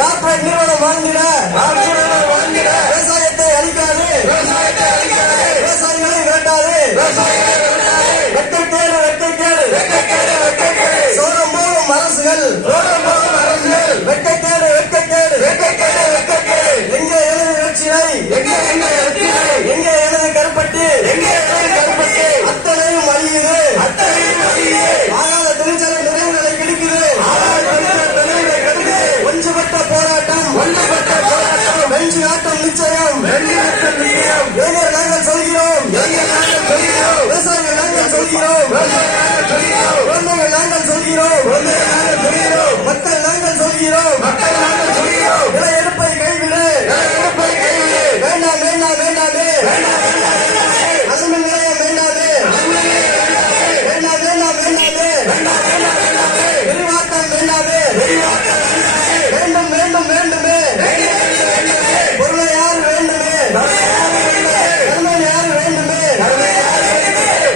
Corporate நிறுவனம் வாழ்ந்திட விவசாயத்தை அழிக்காது, விவசாயிகளை விரட்டாது. வெட்கக்கேடு சோரம் போகும் அரசுகள், வெட்கக்கேடு எங்கே எனது வெற்றிலை, எங்கே எனது கருப்பட்டி, அத்தனையும் அழியுது. ஆகாத தொழிற்சாலை நிறைவுகளை கிடைக்குது. ஒன்றுபட்ட போராட்டம் வென்று ஆட்டம் நிச்சயம். இளைஞர் நாங்கள் சொல்கிறோம், விவசாயிகள் நாங்கள் சொல்கிறோம், குழந்தைகள் நாங்கள் சொல்கிறோம், மக்கள் நாங்கள் சொல்கிறோம். விலை எடுப்பை கைவிடு, வேண்டாம் வேண்டாம் வேண்டாமே, அலுமின் நிலையம் வேண்டாமே, வேண்டாம் வேண்டாம் வேண்டாமே, விரிவாக்கம் வேண்டாமே, வேண்டும் வேண்டும் வேண்டுமே, பொருளை யார் வேண்டுமே, கருமை யார் வேண்டுமே,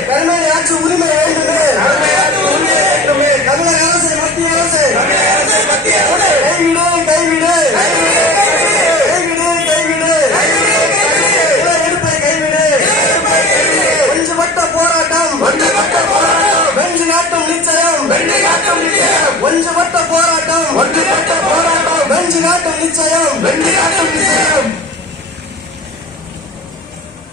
கருமை ஆட்சி உரிமை வேண்டுமே, தமிழக அரசு மத்திய அரசு கைவிடு எடுப்பை கைவிடு. ஒன்றுபட்ட போராட்டம் வென்று காட்டும் நிச்சயம். ஒன்றுபட்ட போராட்டம் வென்று காட்டும் நிச்சயம்.